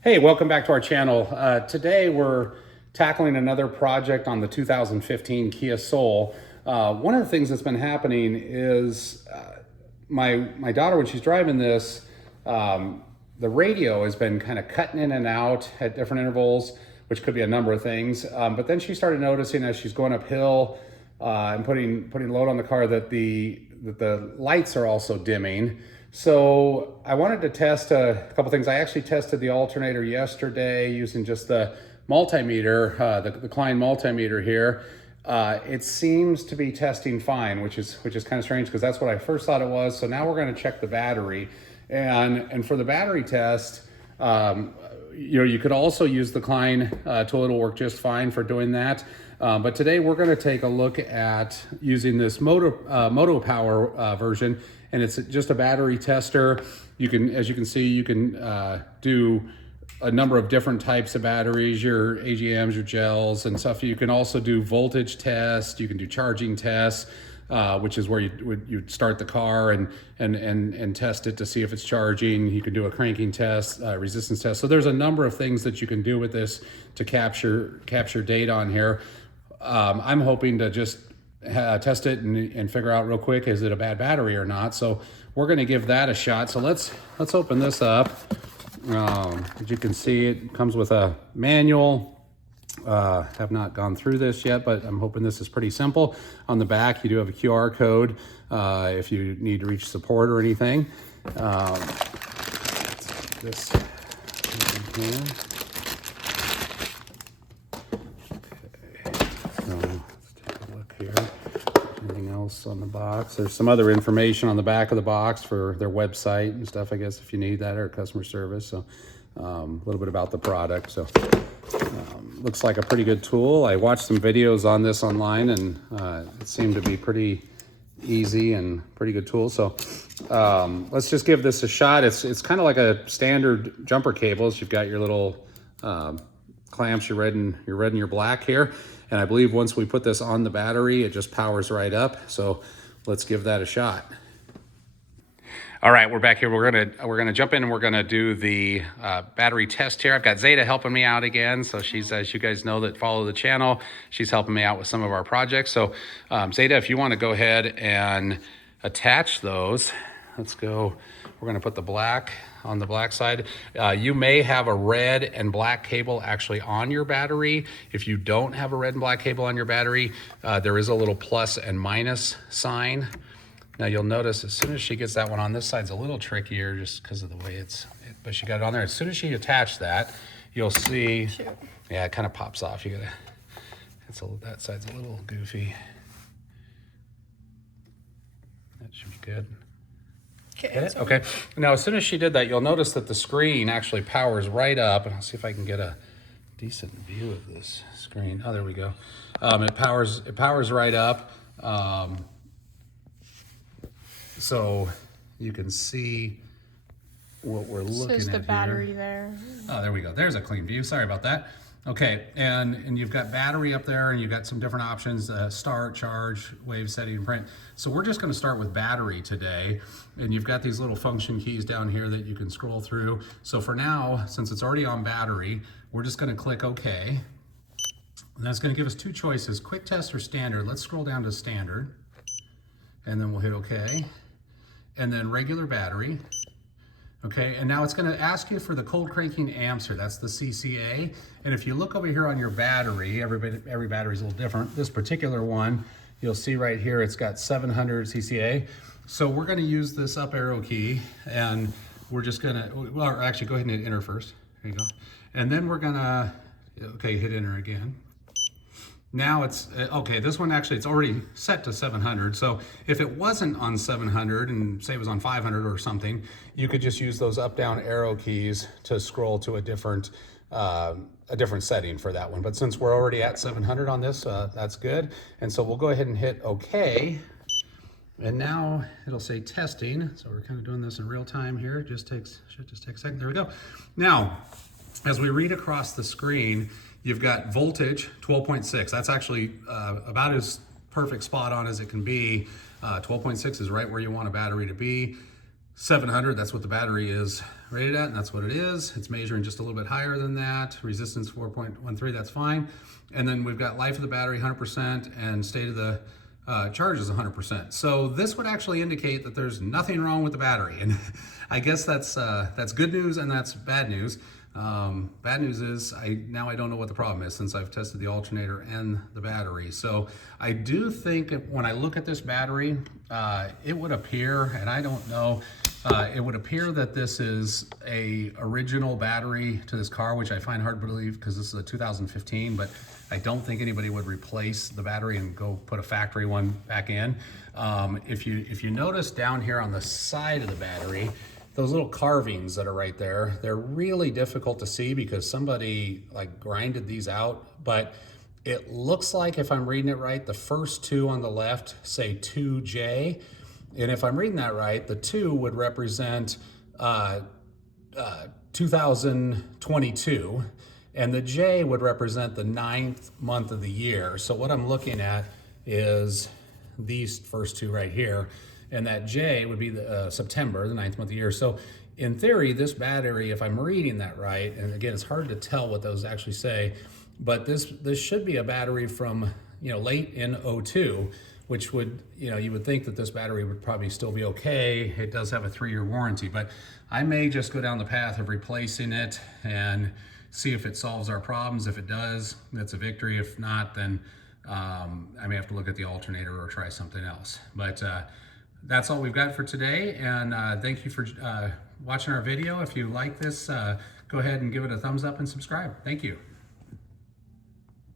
Hey, welcome back to our channel. Today we're tackling another project on the 2015 Kia Soul. One of the things that's been happening is my daughter, when she's driving this, the radio has been kind of cutting in and out at different intervals, which could be a number of things. But then she started noticing as she's going uphill and putting load on the car that the lights are also dimming. So I wanted to test a couple things. I actually tested the alternator yesterday using just the multimeter, the Klein multimeter here. It seems to be testing fine, which is kind of strange because that's what I first thought it was. So now we're going to check the battery, and for the battery test, you could also use the Klein tool. It'll work just fine for doing that. But today we're going to take a look at using this MotoPower version, and it's just a battery tester. You can, as you can see, you can do a number of different types of batteries, your AGMs, your gels and stuff. You can also do voltage tests. You can do charging tests, which is where you'd start the car and test it to see if it's charging. You can do a cranking test, resistance test. So there's a number of things that you can do with this to capture data on here. I'm hoping to just test it and figure out real quick, is it a bad battery or not? So we're going to give that a shot. So let's open this up. As you can see, it comes with a manual. Have not gone through this yet, but I'm hoping this is pretty simple. On the back, you do have a QR code if you need to reach support or anything. This in here. On the box. There's some other information on the back of the box for their website and stuff, I guess, if you need that, or customer service. So a little bit about the product. So looks like a pretty good tool. I watched some videos on this online, and it seemed to be pretty easy and pretty good tool. So let's just give this a shot. It's kind of like a standard jumper cables. You've got your little clamps, your red and your black here. And I believe once we put this on the battery, it just powers right up. So let's give that a shot. All right, we're back here. We're gonna jump in and we're gonna do the battery test here. I've got Zeta helping me out again. So she's, as you guys know that follow the channel, she's helping me out with some of our projects. So Zeta, if you want to go ahead and attach those, let's go. We're gonna put the black on the black side. You may have a red and black cable actually on your battery. If you don't have a red and black cable on your battery, there is a little plus and minus sign. Now you'll notice as soon as she gets that one on, this side's a little trickier just because of the way but she got it on there. As soon as she attached that, you'll see, yeah, it kind of pops off. You gotta, that side's a little goofy. That should be good. Okay. Now, as soon as she did that, you'll notice that the screen actually powers right up. And I'll see if I can get a decent view of this screen. Oh, there we go. It powers right up. So you can see what we're looking at here. The battery there. Oh, there we go. There's a clean view. Sorry about that. Okay, and you've got battery up there, and you've got some different options, start, charge, wave setting, and print. So we're just going to start with battery today, and you've got these little function keys down here that you can scroll through. So for now, since it's already on battery, we're just going to click OK. And that's going to give us two choices, quick test or standard. Let's scroll down to standard, and then we'll hit OK. And then regular battery. Okay, and now it's going to ask you for the cold cranking amps here. That's the CCA. And if you look over here on your battery, every battery is a little different. This particular one, you'll see right here, it's got 700 CCA. So we're going to use this up arrow key, and we're just going to, well, actually go ahead and hit enter first. There you go. And then we're going to, okay, hit enter again. Now it's, okay, this one actually, it's already set to 700. So if it wasn't on 700 and say it was on 500 or something, you could just use those up down arrow keys to scroll to a different setting for that one. But since we're already at 700 on this, that's good. And so we'll go ahead and hit okay. And now it'll say testing. So we're kind of doing this in real time here. It should just take a second. There we go. Now, as we read across the screen, you've got voltage, 12.6. That's actually about as perfect spot on as it can be. 12.6 is right where you want a battery to be. 700, that's what the battery is rated at, and that's what it is. It's measuring just a little bit higher than that. Resistance 4.13, that's fine. And then we've got life of the battery 100% and state of the charge is 100%. So this would actually indicate that there's nothing wrong with the battery. And I guess that's good news and that's bad news. Bad news is now I don't know what the problem is since I've tested the alternator and the battery. So I do think when I look at this battery, it would appear, and I don't know, it would appear that this is a original battery to this car, which I find hard to believe because this is a 2015, but I don't think anybody would replace the battery and go put a factory one back in. If you notice down here on the side of the battery, those little carvings that are right there, they're really difficult to see because somebody like grinded these out, but it looks like, if I'm reading it right, the first two on the left say 2J, and if I'm reading that right, the 2 would represent 2022, and the J would represent the 9th month of the year. So what I'm looking at is these first two right here, and that J would be the September, the 9th month of the year. So in theory, this battery, if I'm reading that right, and again, it's hard to tell what those actually say, but this should be a battery from, you know, late in '02, which would, you know, you would think that this battery would probably still be okay. It does have a 3-year warranty, but I may just go down the path of replacing it and see if it solves our problems. If it does, that's a victory. If not, then I may have to look at the alternator or try something else. But that's all we've got for today, and thank you for watching our video. If you like this, go ahead and give it a thumbs up and subscribe. Thank you.